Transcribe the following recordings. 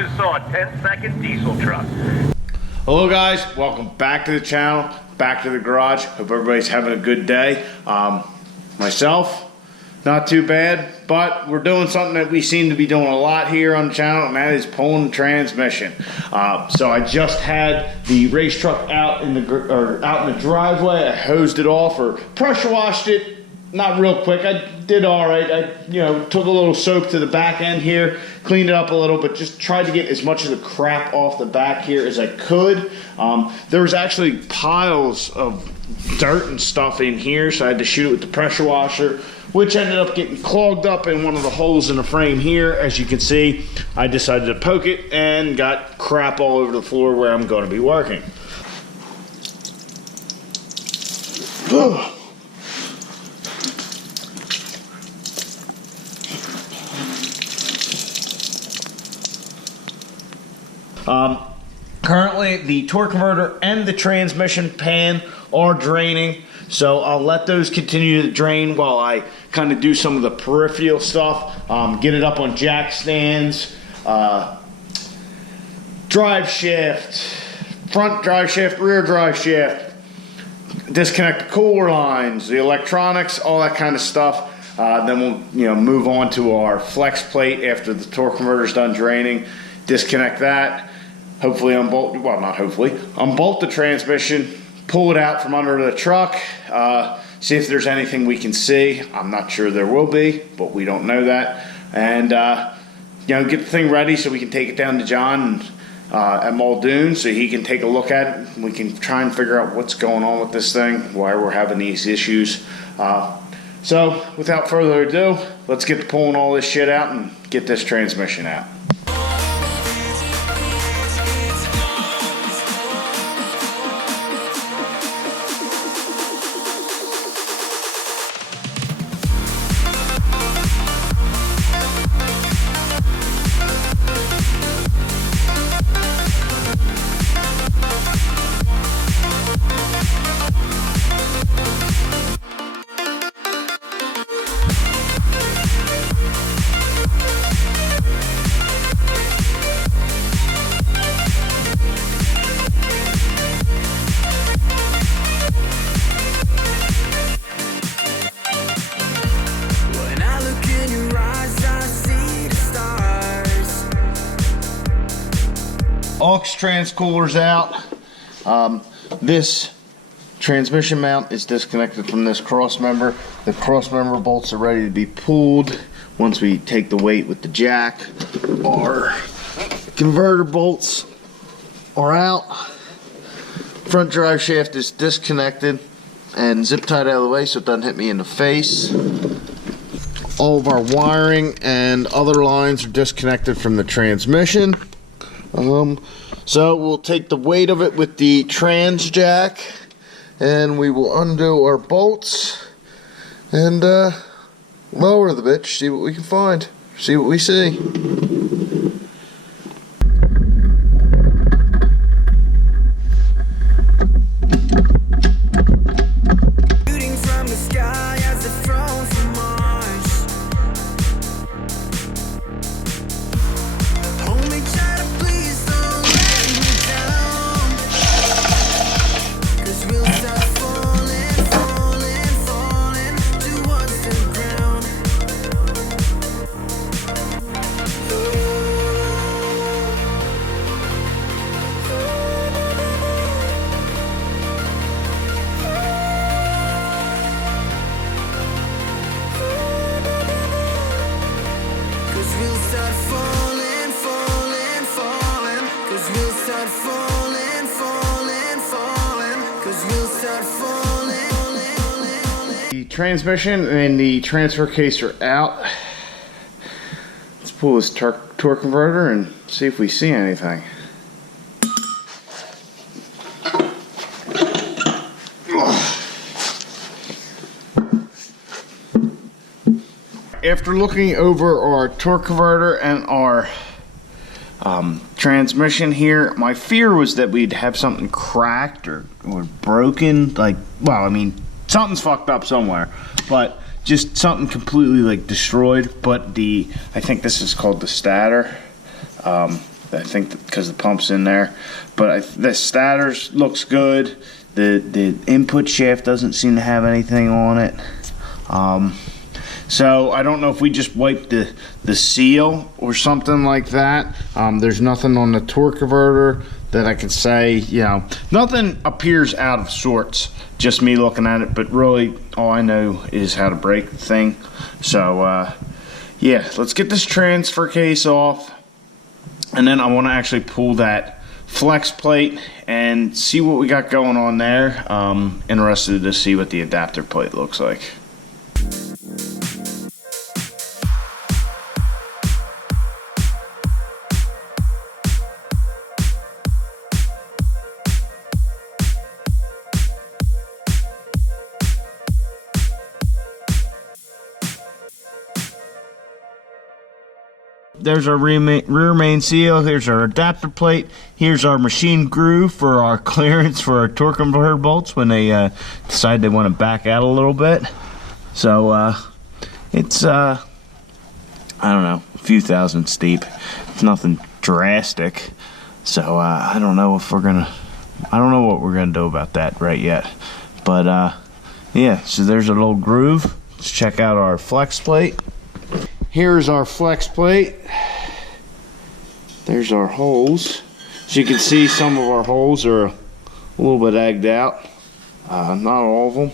just saw a 10-second diesel truck. Hello guys, welcome back to the channel, back to the garage. Hope everybody's having a good day. Myself, not too bad, but we're doing something that we seem to be doing a lot here on the channel, and that is pulling the transmission. So I just had the race truck out in the driveway. I hosed it off or pressure washed it. Not real quick. I did all right. I took a little soap to the back end here, cleaned it up a little, but just tried to get as much of the crap off the back here as I could. There was actually piles of dirt and stuff in here, so I had to shoot it with the pressure washer, which ended up getting clogged up in one of the holes in the frame here. As you can see, I decided to poke it and got crap all over the floor where I'm going to be working. Currently the torque converter and the transmission pan are draining, so I'll let those continue to drain while I kind of do some of the peripheral stuff, get it up on jack stands, drive shaft, front drive shaft, rear drive shaft, disconnect the cooler lines, the electronics, all that kind of stuff. Then we'll move on to our flex plate after the torque converter is done draining, disconnect that. Hopefully unbolt the transmission, pull it out from under the truck, see if there's anything we can see. I'm not sure there will be, but we don't know that. And get the thing ready so we can take it down to John at Muldoon so he can take a look at it. We can try and figure out what's going on with this thing, why we're having these issues. So without further ado, let's get to pulling all this shit out and get this transmission out. Aux transcooler's out. This transmission mount is disconnected from this cross member. The cross member bolts are ready to be pulled once we take the weight with the jack. Our converter bolts are out. Front drive shaft is disconnected and zip tied out of the way so it doesn't hit me in the face. All of our wiring and other lines are disconnected from the transmission. So we'll take the weight of it with the trans jack and we will undo our bolts and lower the bitch, see what we can find, see what we see. The transmission and the transfer case are out. Let's pull this torque converter and see if we see anything. After looking over our torque converter and our transmission here, my fear was that we'd have something cracked or broken. Like, well, I mean, something's fucked up somewhere, but just something completely like destroyed. But I think this is called the stator. I think because the pump's in there. But the stator looks good. The input shaft doesn't seem to have anything on it. So I don't know if we just wiped the seal or something like that. There's nothing on the torque converter that I can say, you know, nothing appears out of sorts, just me looking at it, but really all I know is how to break the thing. So yeah, let's get this transfer case off, and then I want to actually pull that flex plate and see what we got going on there. Interested to see what the adapter plate looks like. There's our rear main seal. Here's our adapter plate. Here's our machine groove for our clearance for our torque converter bolts when they decide they want to back out a little bit. So it's I don't know, a few thousand steep. It's nothing drastic. So I don't know what we're gonna do about that right yet. But yeah, so there's a little groove. Let's check out our flex plate. Here's our flex plate. There's our holes. As you can see, some of our holes are a little bit egged out. Not all of them.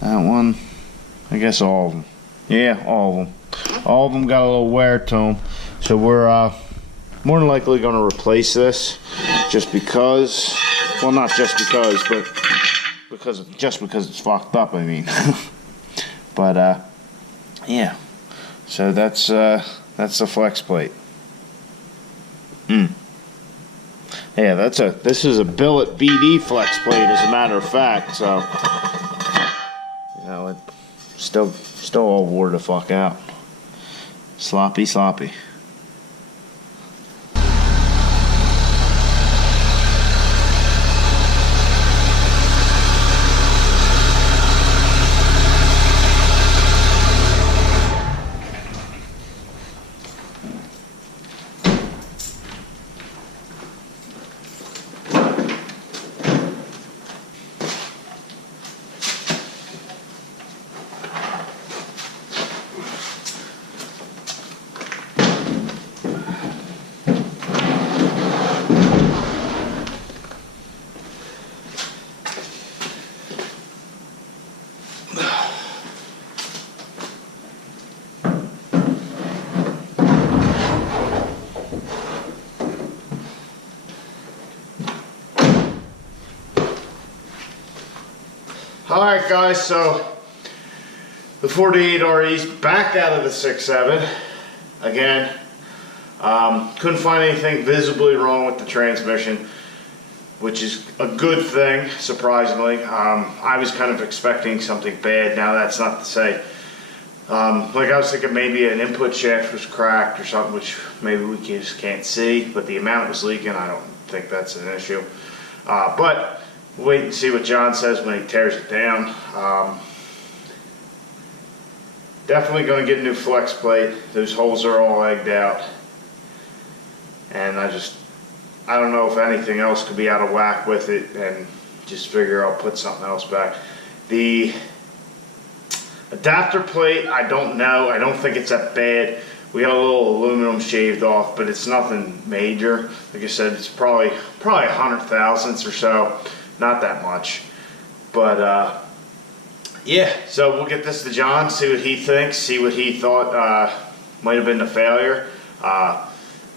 That one, I guess all of them. Yeah, all of them. All of them got a little wear to them. So we're more than likely going to replace this, just because. Well, not just because, but because it's fucked up. I mean, but yeah. So that's the flex plate. Yeah, this is a billet BD flex plate, as a matter of fact. So you know, it still all wore the fuck out. Sloppy. Alright guys, so the 48 RE's back out of the 6.7 again. Couldn't find anything visibly wrong with the transmission, which is a good thing, surprisingly. I was kind of expecting something bad. Now that's not to say, like I was thinking maybe an input shaft was cracked or something, which maybe we just can't see, but the amount was leaking. I don't think that's an issue. But we'll wait and see what John says when he tears it down. Definitely going to get a new flex plate. Those holes are all egged out. And I don't know if anything else could be out of whack with it, and just figure I'll put something else back. The adapter plate, I don't know. I don't think it's that bad. We got a little aluminum shaved off, but it's nothing major. Like I said, it's probably 100 thousandths or so. Not that much. But yeah, so we'll get this to John, see what he thinks, see what he thought might have been the failure.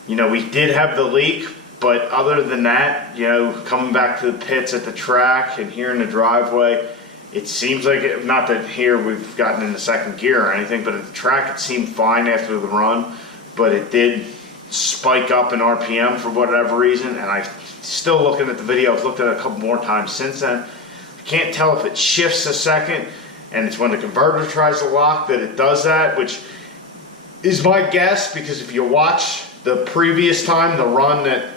You know, we did have the leak, but other than that, you know, coming back to the pits at the track and here in the driveway, it seems like, not that here we've gotten into second gear or anything, but at the track it seemed fine after the run, but it did spike up in RPM for whatever reason, and I still looking at the video, I've looked at it a couple more times since then. I can't tell if it shifts a second, and it's when the converter tries to lock that it does that, which is my guess, because if you watch the previous time, the run that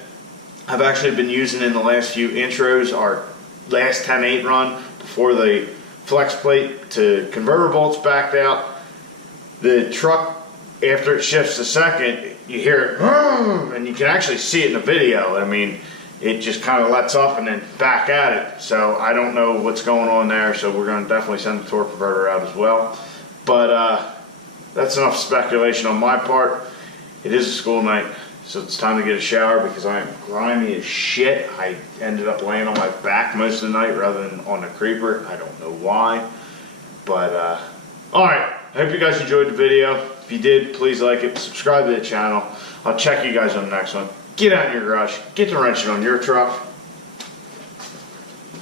I've actually been using in the last few intros, our last 10.8 run before the flex plate to converter bolts backed out, the truck after it shifts to second, you hear it, and you can actually see it in the video. I mean, it just kind of lets up and then back at it. So I don't know what's going on there, so we're going to definitely send the torque converter out as well. But that's enough speculation on my part. It is a school night, so it's time to get a shower because I am grimy as shit. I ended up laying on my back most of the night rather than on the creeper. I don't know why. But, alright, I hope you guys enjoyed the video. If you did, please like it, subscribe to the channel. I'll check you guys on the next one. Get out in your garage, get the wrenching on your truck,